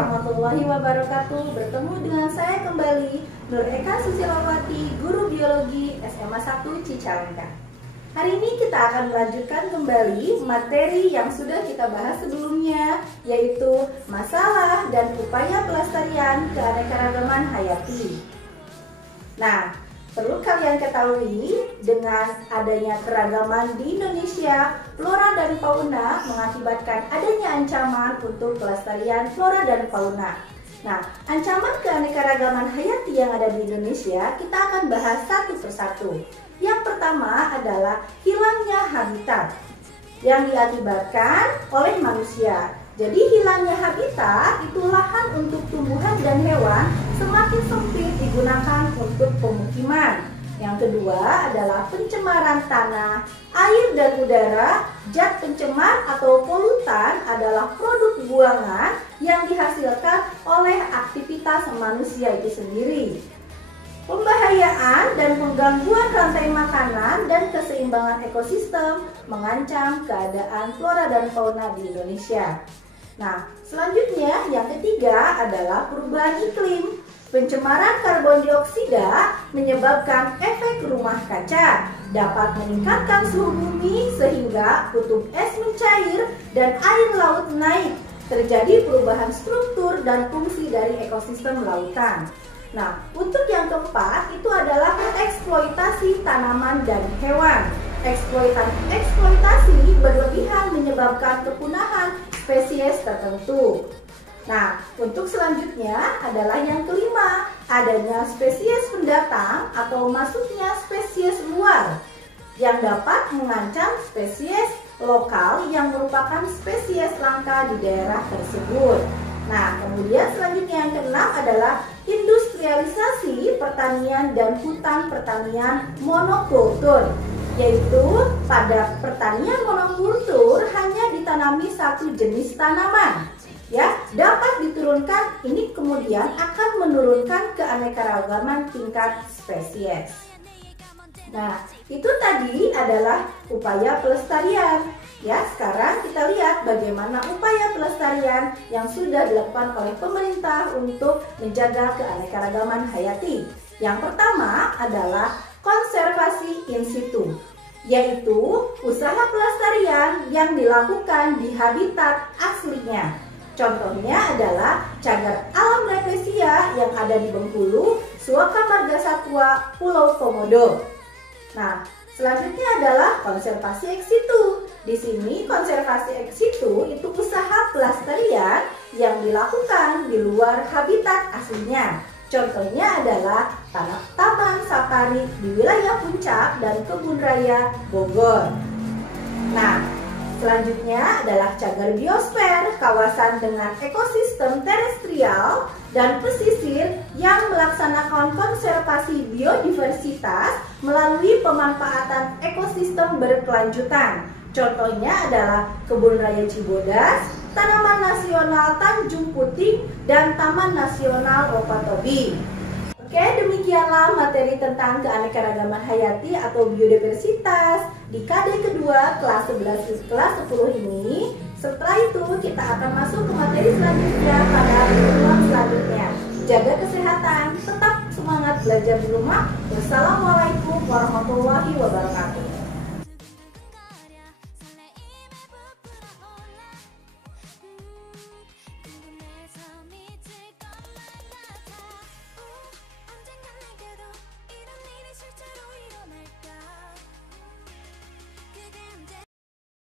warahmatullahi wabarakatuh. Bertemu dengan saya kembali, Nur Eka Susilawati, Guru Biologi SMA 1 Cicalengka. Hari ini kita akan melanjutkan kembali materi yang sudah kita bahas sebelumnya, yaitu masalah dan upaya pelestarian keanekaragaman hayati. Nah, perlu kalian ketahui, dengan adanya keragaman di Indonesia, flora dan fauna mengakibatkan adanya ancaman untuk pelestarian flora dan fauna. Nah, ancaman keanekaragaman hayati yang ada di Indonesia kita akan bahas satu persatu. Yang pertama adalah hilangnya habitat yang diakibatkan oleh manusia. Jadi hilangnya habitat itu lahan untuk tumbuhan dan hewan semakin sempit digunakan untuk pemukiman. Yang kedua adalah pencemaran tanah, air dan udara. Zat pencemar atau polutan adalah produk buangan yang dihasilkan oleh aktivitas manusia itu sendiri. Pembahayaan dan penggangguan rantai makanan dan keseimbangan ekosistem mengancam keadaan flora dan fauna di Indonesia. Nah, selanjutnya yang ketiga adalah perubahan iklim. Pencemaran karbon dioksida menyebabkan efek rumah kaca, dapat meningkatkan suhu bumi sehingga kutub es mencair dan air laut naik. Terjadi perubahan struktur dan fungsi dari ekosistem lautan. Nah, untuk yang keempat itu adalah eksploitasi tanaman dan hewan. Eksploitasi berlebihan menyebabkan kepunahan spesies tertentu. Nah, untuk selanjutnya adalah yang kelima, adanya spesies pendatang atau masuknya spesies luar yang dapat mengancam spesies lokal yang merupakan spesies langka di daerah tersebut. Nah, kemudian selanjutnya yang keenam adalah industrialisasi pertanian dan hutan pertanian monokultur, yaitu pada pertanian monokultur hanya ditanami satu jenis tanaman, ya, dapat diturunkan. Ini kemudian akan menurunkan keanekaragaman tingkat spesies. Nah, itu tadi adalah upaya pelestarian. Ya, sekarang kita lihat bagaimana upaya pelestarian yang sudah dilakukan oleh pemerintah untuk menjaga keanekaragaman hayati. Yang pertama adalah konservasi in situ, yaitu usaha pelestarian yang dilakukan di habitat aslinya. Contohnya adalah cagar alam rafflesia yang ada di Bengkulu, Suaka Marga Satwa, Pulau Komodo. Nah, selanjutnya adalah konservasi ex situ. Di sini konservasi ex situ itu usaha pelestarian yang dilakukan di luar habitat aslinya. Contohnya adalah taman safari di wilayah Puncak dan Kebun Raya Bogor. Nah, selanjutnya adalah cagar biosfer, kawasan dengan ekosistem terestrial dan pesisir yang melaksanakan konservasi biodiversitas melalui pemanfaatan ekosistem berkelanjutan. Contohnya adalah Kebun Raya Cibodas, Tanaman Nasional Tanjung Puting, dan Taman Nasional Wakatobi. Oke, demikianlah materi tentang keanekaragaman hayati atau biodiversitas di KD kedua kelas 11 kelas 10 ini. Setelah itu kita akan masuk ke materi selanjutnya pada pertemuan selanjutnya. Jaga kesehatan, tetap semangat belajar di rumah. Wassalamualaikum warahmatullahi wabarakatuh.